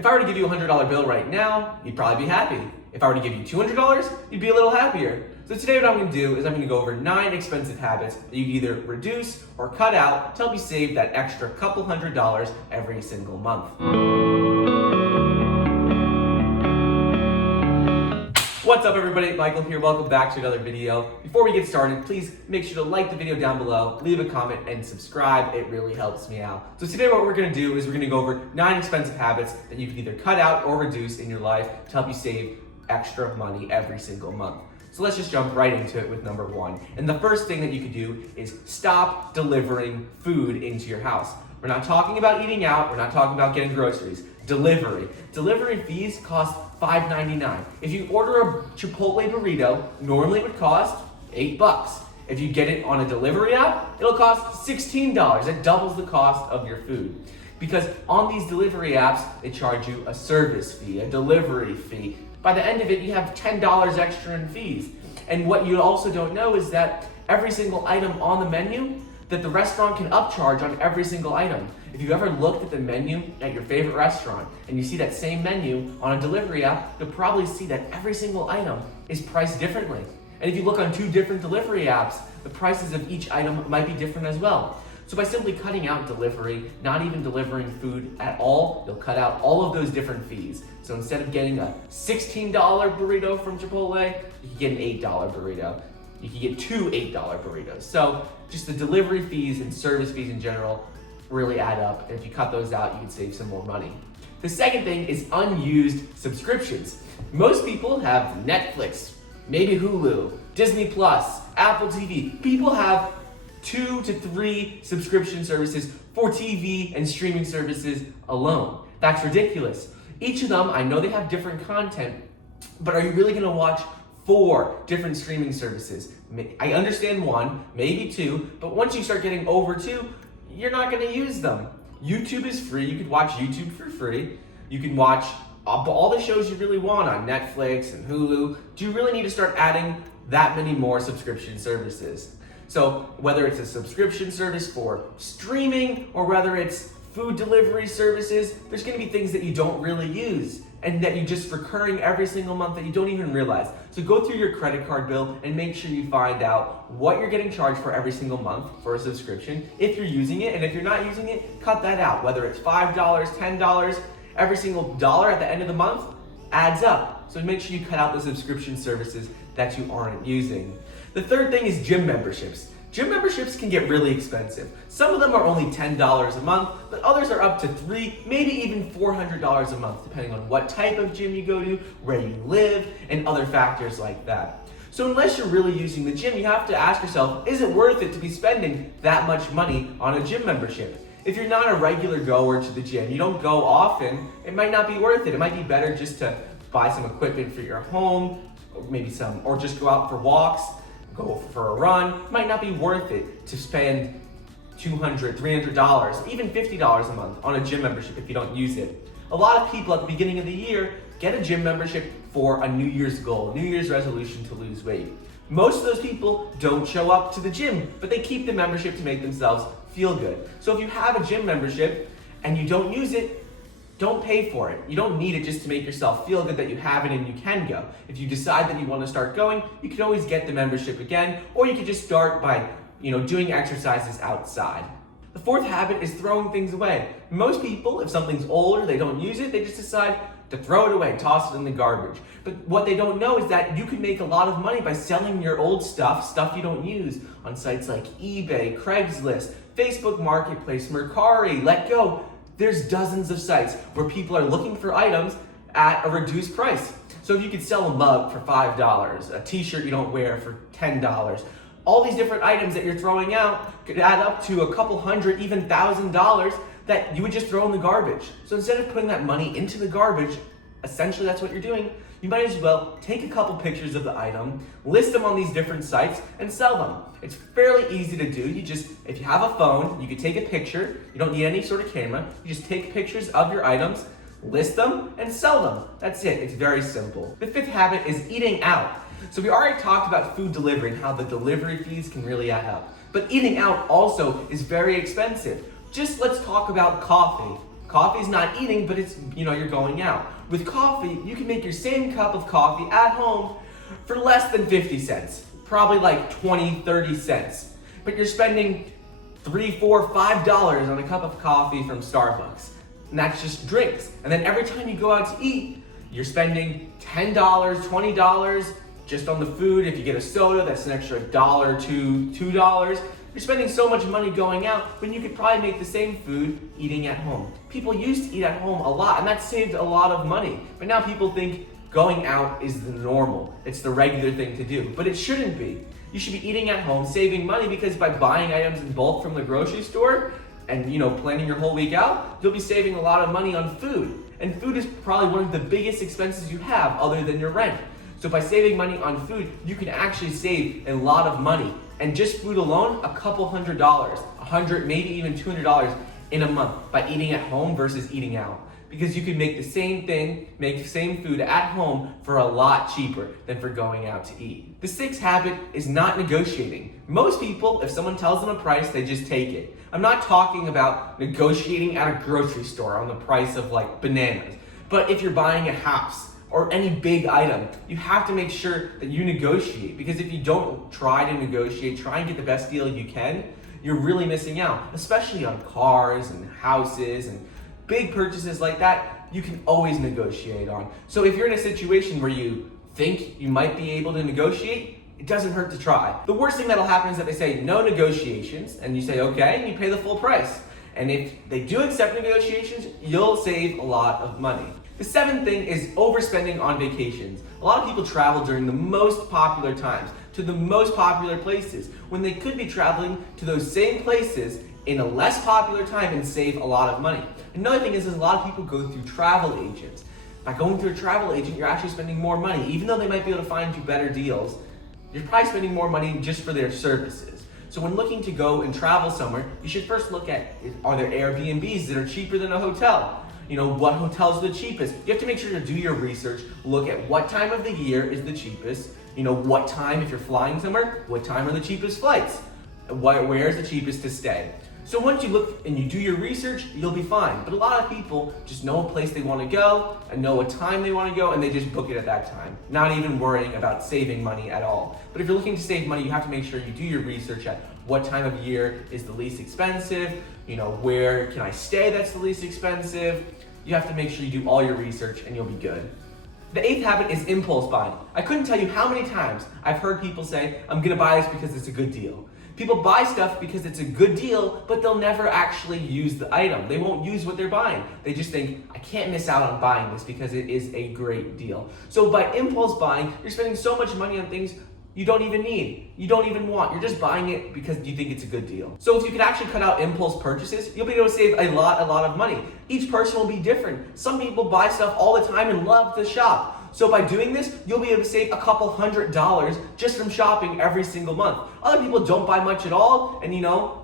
If I were to give you a $100 bill right now, you'd probably be happy. If I were to give you $200, you'd be a little happier. So today what I'm going to do is I'm going to go over 9 expensive habits that you can either reduce or cut out to help you save that extra couple $100 every single month. What's up everybody, Michael here, welcome back to another video. Before we get started, please make sure to like the video down below, leave a comment, and subscribe, it really helps me out. So today what we're gonna do is we're gonna go over 9 expensive habits that you can either cut out or reduce in your life to help you save extra money every single month. So let's just jump right into it with number 1. And the first thing that you could do is stop delivering food into your house. We're not talking about eating out, we're not talking about getting groceries. Delivery. Delivery fees cost $5.99. If you order a Chipotle burrito, normally it would cost $8. If you get it on a delivery app, it'll cost $16. It doubles the cost of your food. Because on these delivery apps, they charge you a service fee, a delivery fee. By the end of it, you have $10 extra in fees. And what you also don't know is that every single item on the menu, that the restaurant can upcharge on every single item. If you ever looked at the menu at your favorite restaurant and you see that same menu on a delivery app, you'll probably see that every single item is priced differently. And if you look on 2 different delivery apps, the prices of each item might be different as well. So by simply cutting out delivery, not even delivering food at all, you'll cut out all of those different fees. So instead of getting a $16 burrito from Chipotle, you can get an $8 burrito. You can get 2 $8 burritos. So just the delivery fees and service fees in general really add up. And if you cut those out, you can save some more money. The second thing is unused subscriptions. Most people have Netflix, maybe Hulu, Disney Plus, Apple TV. People have 2 to 3 subscription services for TV and streaming services alone. That's ridiculous. Each of them, I know they have different content, but are you really gonna watch 4 different streaming services? I understand 1, maybe 2, but once you start getting over 2, you're not gonna use them. YouTube is free, you could watch YouTube for free. You can watch all the shows you really want on Netflix and Hulu. Do you really need to start adding that many more subscription services? So whether it's a subscription service for streaming or whether it's food delivery services, there's gonna be things that you don't really use and that you just recurring every single month that you don't even realize. So go through your credit card bill and make sure you find out what you're getting charged for every single month for a subscription, if you're using it, and if you're not using it, cut that out. Whether it's $5, $10, every single dollar at the end of the month adds up. So make sure you cut out the subscription services that you aren't using. The third thing is gym memberships. Gym memberships can get really expensive. Some of them are only $10 a month, but others are up to $300, maybe even $400 a month, depending on what type of gym you go to, where you live, and other factors like that. So unless you're really using the gym, you have to ask yourself, is it worth it to be spending that much money on a gym membership? If you're not a regular goer to the gym, you don't go often, it might not be worth it. It might be better just to buy some equipment for your home, or just go out for walks, go for a run. It might not be worth it to spend $200, $300, even $50 a month on a gym membership if you don't use it. A lot of people at the beginning of the year get a gym membership for a New Year's goal, New Year's resolution to lose weight. Most of those people don't show up to the gym, but they keep the membership to make themselves feel good. So if you have a gym membership and you don't use it, don't pay for it. You don't need it just to make yourself feel good that you have it and you can go. If you decide that you want to start going, you can always get the membership again, or you can just start by doing exercises outside. The fourth habit is throwing things away. Most people, if something's older, they don't use it, they just decide to throw it away, toss it in the garbage. But what they don't know is that you can make a lot of money by selling your old stuff you don't use, on sites like eBay, Craigslist, Facebook Marketplace, Mercari, Let Go. There's dozens of sites where people are looking for items at a reduced price. So if you could sell a mug for $5, a t-shirt you don't wear for $10, all these different items that you're throwing out could add up to a couple hundred, even $1,000 that you would just throw in the garbage. So instead of putting that money into the garbage, essentially that's what you're doing, you might as well take a couple pictures of the item, list them on these different sites, and sell them. It's fairly easy to do. If you have a phone, you can take a picture. You don't need any sort of camera. You just take pictures of your items, list them, and sell them. That's it. It's very simple. The fifth habit is eating out. So we already talked about food delivery and how the delivery fees can really add up. But eating out also is very expensive. Just let's talk about coffee. Coffee's not eating, but it's, you're going out. With coffee, you can make your same cup of coffee at home for less than 50 cents, probably like 20, 30 cents. But you're spending $3, $4, $5 on a cup of coffee from Starbucks. And that's just drinks. And then every time you go out to eat, you're spending $10, $20 just on the food. If you get a soda, that's an extra $1 to $2. You're spending so much money going out when you could probably make the same food eating at home. People used to eat at home a lot, and that saved a lot of money. But now people think going out is the normal. It's the regular thing to do, but it shouldn't be. You should be eating at home, saving money, because by buying items in bulk from the grocery store and planning your whole week out, you'll be saving a lot of money on food. And food is probably one of the biggest expenses you have other than your rent. So by saving money on food, you can actually save a lot of money. And just food alone, a couple $100, $100, maybe even $200 in a month by eating at home versus eating out. Because you can make the same thing, make the same food at home for a lot cheaper than for going out to eat. The sixth habit is not negotiating. Most people, if someone tells them a price, they just take it. I'm not talking about negotiating at a grocery store on the price of like bananas. But if you're buying a house or any big item, you have to make sure that you negotiate. Because if you don't try to negotiate, try and get the best deal you can, you're really missing out, especially on cars and houses and big purchases like that. You can always negotiate on. So if you're in a situation where you think you might be able to negotiate, it doesn't hurt to try. The worst thing that'll happen is that they say no negotiations, and you say okay, and you pay the full price. And if they do accept negotiations, you'll save a lot of money. The seventh thing is overspending on vacations. A lot of people travel during the most popular times to the most popular places when they could be traveling to those same places in a less popular time and save a lot of money. Another thing is a lot of people go through travel agents. By going through a travel agent, you're actually spending more money. Even though they might be able to find you better deals, you're probably spending more money just for their services. So when looking to go and travel somewhere, you should first look at, are there Airbnbs that are cheaper than a hotel? What hotels are the cheapest? You have to make sure to do your research, look at what time of the year is the cheapest, what time, if you're flying somewhere, what time are the cheapest flights? Where is the cheapest to stay? So once you look and you do your research, you'll be fine. But a lot of people just know a place they want to go and know what time they want to go, and they just book it at that time, not even worrying about saving money at all. But if you're looking to save money, you have to make sure you do your research at what time of year is the least expensive, where can I stay that's the least expensive. You have to make sure you do all your research and you'll be good. The eighth habit is impulse buying. I couldn't tell you how many times I've heard people say, I'm gonna buy this because it's a good deal. People buy stuff because it's a good deal, but they'll never actually use the item. They won't use what they're buying. They just think, I can't miss out on buying this because it is a great deal. So by impulse buying, you're spending so much money on things you don't even need, you don't even want. You're just buying it because you think it's a good deal. So if you could actually cut out impulse purchases, you'll be able to save a lot of money. Each person will be different. Some people buy stuff all the time and love to shop. So by doing this, you'll be able to save a couple $100 just from shopping every single month. Other people don't buy much at all, and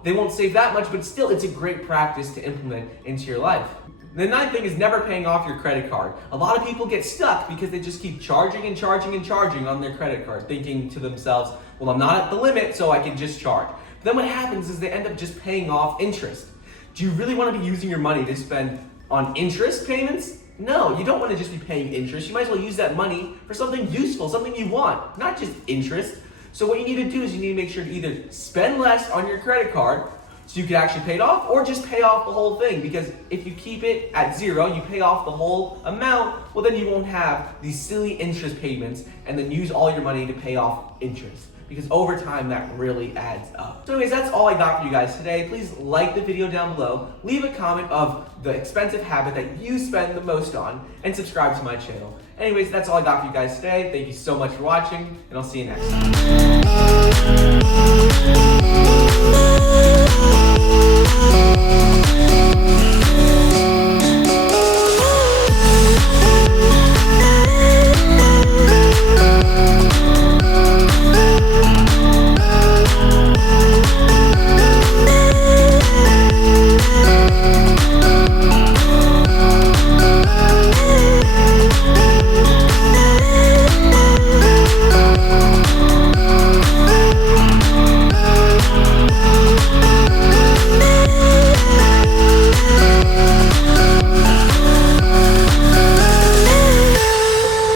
they won't save that much, but still it's a great practice to implement into your life. The ninth thing is never paying off your credit card. A lot of people get stuck because they just keep charging and charging and charging on their credit card, thinking to themselves, well, I'm not at the limit, so I can just charge. But then what happens is they end up just paying off interest. Do you really want to be using your money to spend on interest payments? No, you don't want to just be paying interest. You might as well use that money for something useful, something you want, not just interest. So what you need to do is you need to make sure to either spend less on your credit card so you can actually pay it off, or just pay off the whole thing. Because if you keep it at zero, you pay off the whole amount, well then you won't have these silly interest payments and then use all your money to pay off interest. Because over time, that really adds up. So anyways, that's all I got for you guys today. Please like the video down below, leave a comment of the expensive habit that you spend the most on, and subscribe to my channel. Anyways, that's all I got for you guys today. Thank you so much for watching, and I'll see you next time.